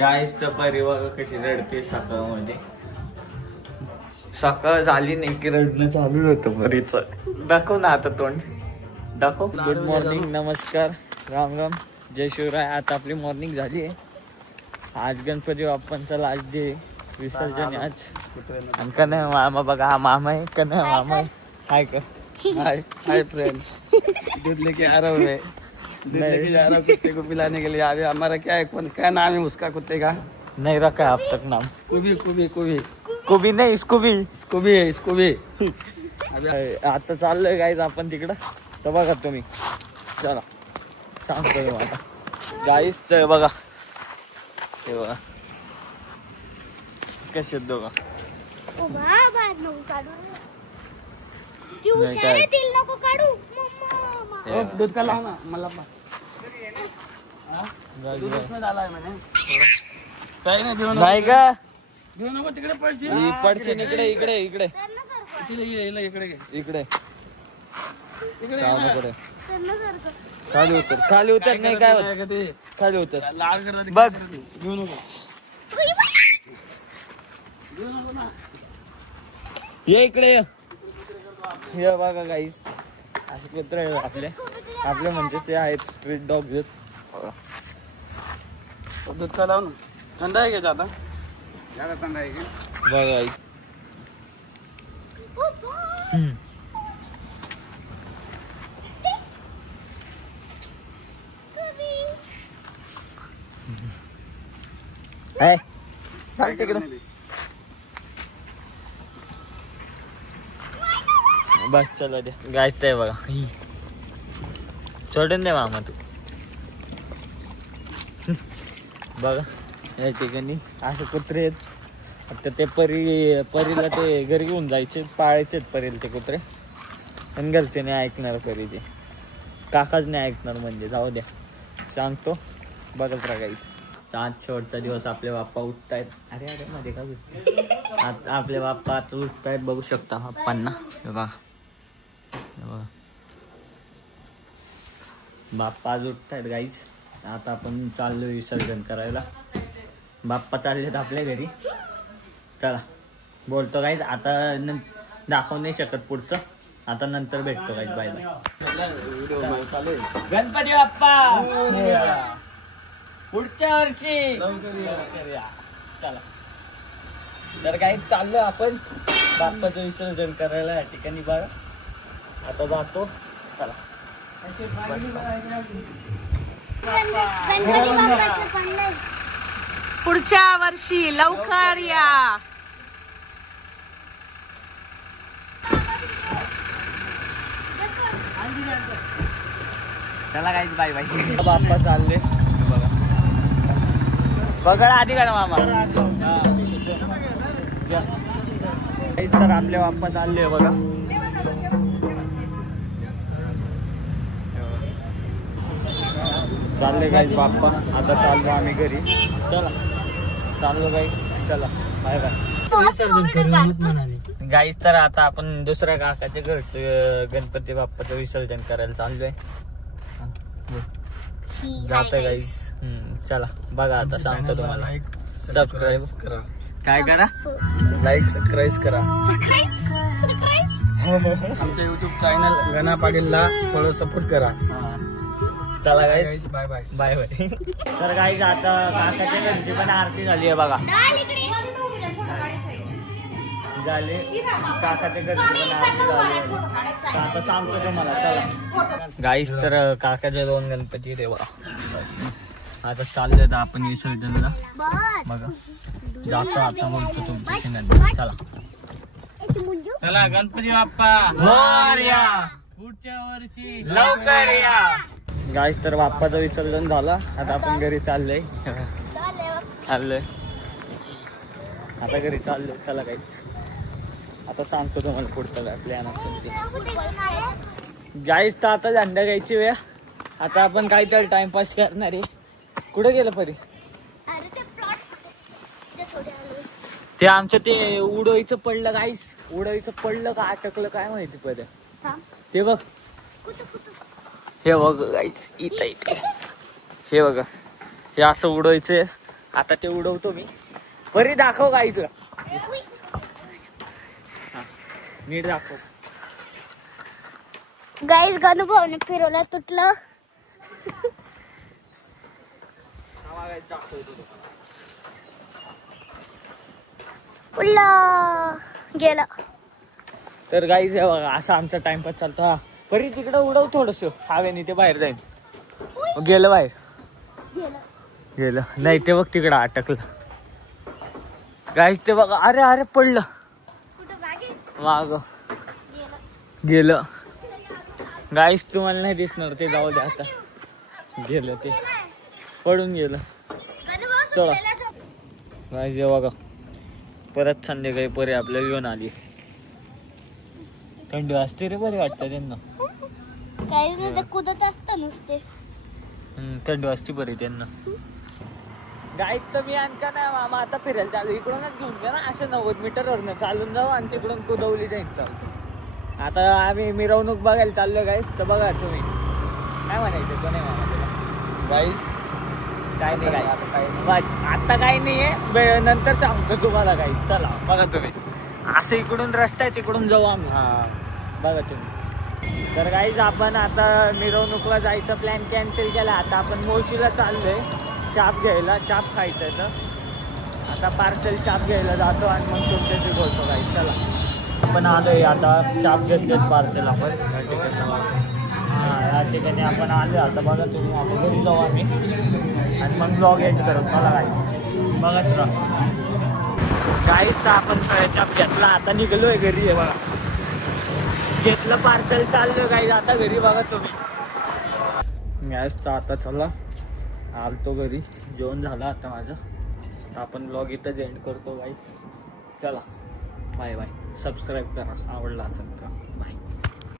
गाईस तर परी बघा कशी रडते सकाळमध्ये. सकाळ झाली नाही की रडणं चालू होतं परीचं. दाखव ना आता तोंड दाखव. गुड मॉर्निंग, नमस्कार, राम राम, जय शिवराय. आता आपली मॉर्निंग झाली आहे. आज गणपती बाप्पांचा लास्ट डे, विसर्जन आहे आज. आणि कन्हैया मामा बघा, हा मामा आहे, कन्हैया मामा आहे. हाय कर. हाय हाय फ्रेंड, दूध लेके आ रहा हूँ मैं, दूध लेके जा रहा हूँ कुत्ते को पिलाने के लिए. अभी हमारा क्या है, क्या नाम है उसका कुत्ते का? नहीं रखा है अब तक नाम. कुबी कुबी कुबी कुबी नाही, स्कूबी. स्कूबी है स्कूबी. आता चाललोय गाईज आपण तिकडं. तर बघा तुम्ही, चला सांगतो मी आता. गाईज तर बघा, हे बघा कसे दोघा. दूध का लाव ना मला पण. काही नाही घेऊ नाही का, घेऊ नको तिकडे पडशील. पडशील इकडे इकडे इकडे इकडे इकडे इकडे खाली उतर, खाली उतर. नाही काय होत, खाली उतर. लाल कर बघ, घेऊ नको घेऊ नको ना. ये इकडे ये. हे बघा गाईज, असे कुत्रे आपले आपले म्हणजे ते आहेत स्ट्रीट डॉग. दूध का लाव ना. ठंडा है क्या ज्यादा? ज्यादा ठंडा है क्या? बघा गाईज. चाल तिकडे. बस चला द्या गायच आहे बघा. सोडून दे मामा तू. बघा या ठिकाणी असे कुत्रे आहेत. आता ते परीला ते घरी घेऊन जायचे, पाळायचे परीला ते कुत्रे. पण घरचे नाही ऐकणार परीचे, काकाच नाही ऐकणार. म्हणजे जाऊ द्या, सांगतो बघत राहा गाईच. आज शेवटचा दिवस. आपले बाप्पा उठतायत. अरे अरे मध्ये का आता आपले बाप्पा आता उठतायत, बघू शकता बाप्पांना. बघा बाप्पा आज उठतायत गाईज. आता आपण चाललो विसर्जन करायला. बाप्पा चाललेत आपल्या घरी. चला बोलतो गाईज. आता दाखवू नाही शकत पुढचं, आता नंतर भेटतो guys. Bye bye. Ganpati Bappa पुढच्या वर्षी लवकर या. चला तर काही चाललो आपण बाप्पाचं विसर्जन करायला या ठिकाणी. बघा आता जातो. चला पुढच्या वर्षी लवकर या. चला गाईज, बाय बाय. बाप्पा चालले बघा. बघा आधी का मामा. तर आपले बाप्पा चालले बघा. चालले गाईज बाप्पा. आता चाललो आम्ही घरी. चला चाललो गाईज. चला बाय बाय. गाईज तर आता आपण दुसऱ्या काकाच्या घरचं गणपती बाप्पाचं विसर्जन करायला चाललोय. जातोय गाईज. चला बघा आता सांगतो तुम्हाला. सबस्क्राईब करा. काय करा? लाईक सबस्क्राईब करा. आमच्या युट्यूब चॅनल गणा पाटीलला थोडं सपोर्ट करा. चला guys, bye bye bye bye. तर गाईज आता काकाच्या घरची पण आरती झाली आहे बघा. झाले काकाच्या घरची पण आरती झाली. आता सांगतो तुम्हाला. चला गाईज तर काकाचे 2 गणपती देवा. आता चालले तर आपण विसर्जनला. बघा जातो आता, बोलतो तुमच्याशी नंतर. चला चला गणपती बाप्पा मोरया, पुढच्या वर्षी लवकर या. गाईज तर बाप्पाचं विसर्जन झालं. आता आपण घरी चाललोय. आता घरी चाललोय. चला गाईज आता सांगतो तुम्हाला पुढचं काय प्लॅन असेल ते. गाईज तर आता झंडा घ्यायची वेळ. आता आपण काहीतरी टाइमपास करणार आहे. कुठे गेलं परी? ते आमच्या ते उडवायचं पडलं गाईस. उडवायचं पडलं का अटकलं काय माहिती परी. ते बघ, हे बघ गाईस, इथं हे बघा, हे असं उडवायचंय आता ते उडवतो मी. परी दाखव गाईज, नीट दाखव. गाईज गणभाऊने फिरवलं तुटलं. उडला गेला. तर गाईज हे बघा असा आमचा टाइमपास चालतो. हा परी तिकडं उडव थोडस हवेने, ते बाहेर जाईल. गेलं बाहेर, गेलं नाही ते बघ तिकडं अटकलं. गाईज ते बघा, अरे अरे पडलं माग, गेलं. गाईज तुम्हाला नाही दिसणार ते, जाऊ द्या आता. गेलं ते, पडून गेलं. चला गाईज हे बघा परत संध्याकाळी परी आपल्याला घेऊन आली. थंडी वाजते रे, बरे वाटतं त्यांना. काही नाही ते कुदत असतं नुसते. थंडी वाजते बरी त्यांना. गाईत तर मी आणका नाही मामा, आता फिरायला चालू. इकडूनच घेऊन घ्या ना, असे 90 मीटरवरनं चालून जाऊ आणि तिकडून कुदवली जाईल. चालतं. आता आम्ही मिरवणूक बघायला चाललो गाईस. तर बघा तुम्ही काय म्हणायचं तो नाही मामा तुला. गाईस काय नाही गाईस, आता काही नाहीये, नंतर सांगतो तुम्हाला गाईस. चला बघा तुम्ही, असं इकडून रस्ता आहे, तिकडून जाऊ आम्ही. हा बघा तुम्ही. तर गाईज आपण आता मिरवणुकीला जायचा प्लॅन कॅन्सल केला. आता आपण मोशीला चाललोय चाप घ्यायला, चाप खायचं आहे. तर आता पार्सल चाप घ्यायला जातो आणि मग तुमच्याशी बोलतो गाईज. चला आपण आलोय आता, चाप घेतले पार्सल आपण या ठिकाणी. या ठिकाणी आपण आलो आता. बघा तुम्ही, आता घरी जाऊ आम्ही आणि मग ब्लॉग एंड करू. चला गाईज बघा तुला. गाईज तर आपण चाप घेतला, आता निघलोय घरी. आहे बघा, घेतलं पार्सल, चाललोय गाईज आता घरी. बघा तुम्ही. गॅस तर आता चला आलतो घरी, जेवण झालं आता माझं. तर आपण ब्लॉग इथंच एंड करतो गाईज. चला बाय बाय. सबस्क्राईब करा आवडला असेल तर. बाय.